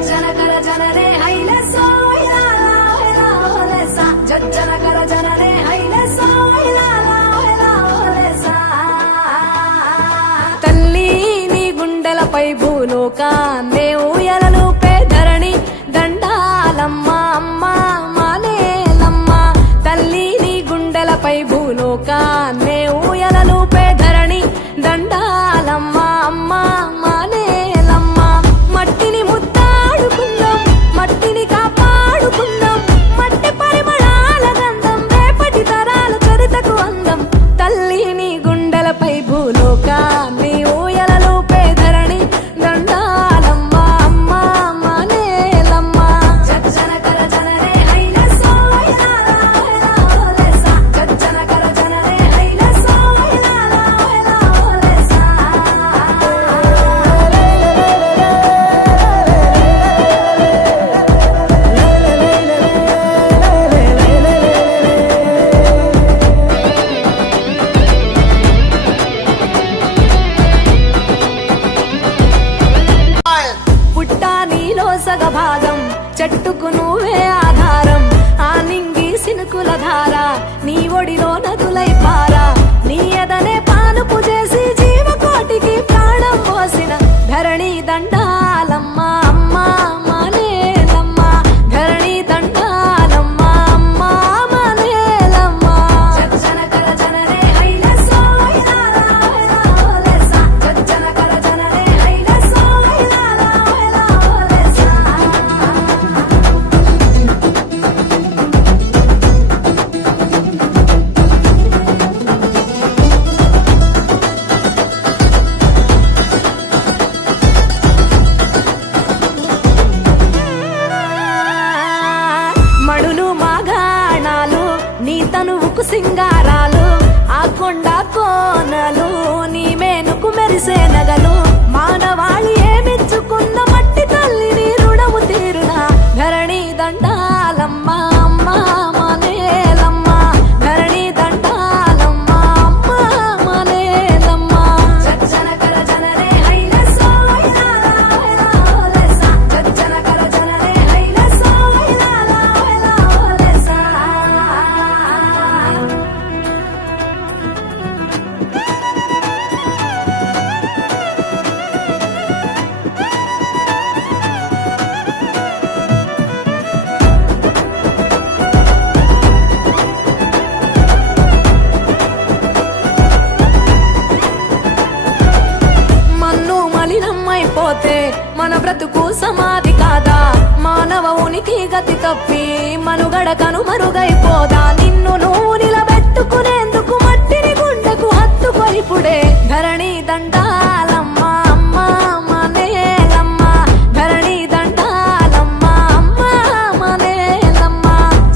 జజ్జనకర జనరే హైలెసో హైలాలెసా జజ్జనకర జనరే హైలెసో హైలాలెసా తల్లి నీ గుండెలపై భూలోకాన్నే ఊయలలు పేదరణి దండాలమ్మ అమ్మ మానేలమ్మ తల్లి నీ గుండెలపై భూలోకాన్నే ఊయలలు పేదరణి దండాలమ్మ అమ్మ మానేలమ్మ మట్టిని ముద్దాడుకుందాం మట్టిని కాపాడుకుందాం మట్టి పరిమళాల గంధం రేపటి తరాల చరితకు అందం తల్లి నీ గుండెలపై భూలోకాన్ని ఊయలలు పేదరణి దండాలమ్మ అమ్మ మానేలమ్మ జజ్జనకర జనరే హైలెసో హైలాలెసా జజ్జనకర జనరే హైలెసో హైలాలెసా పుట్టా నీలో సగభాగం చెట్టుకు నువ్వే ఆధారం ఆ నింగి సినుకుల ధార నీ ఒడిలో నదులై పారా నీ ఎదనే పానుపు చేసి జీవకోటికి ప్రాణం పోసిన ధరణి దండాలమ్మ అమ్మ మానేలమ్మ ధరణి దండాలమ్మ అమ్మ మానేలమ్మ జజ్జనకర జనరే హైలెసో హైలాలెసా జజ్జనకర జనరే హైలెసో హైలాలెసా మడులు మాగాణాలు నీ తనువుకు సింగారాలు ఆ కొండ కోనలు నీ మేనుకు మెరిసే నగలు మానవాళి ఏమిచ్చుకున్న మట్టి తల్లిని రుణము తీరున ధరణి దండాలమ్మ అమ్మ మానేలమ్మ ధరణి దండాలమ్మ అమ్మ మానేలమ్మ జజ్జనకర జనరే హైలెసో హైలాలెసా జజ్జనకర జనరే హైలెసో హైలాలెసా మన్ను మలినమైపోతే మన బ్రతుకు సమాధి కాదా మానవ ఉనికి గతి తప్పి మనుగడ కనుమరుగైపోదా నిన్ను నువ్వు నిలబెట్టుకునేందుకు మట్టిని గుండెకు హత్తుకొనిపుడే ధరణి దండాలమ్మ అమ్మ మానేలమ్మ ధరణి దండాలమ్మ అమ్మ మానేలమ్మ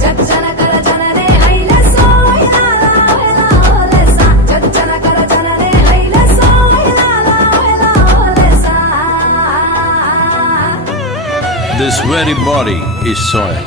జజ్జనకర జనరే హైలెసో హైలాలెసా జజ్జనకర జనరే హైలెసో హైలాలెసా This very body is soil.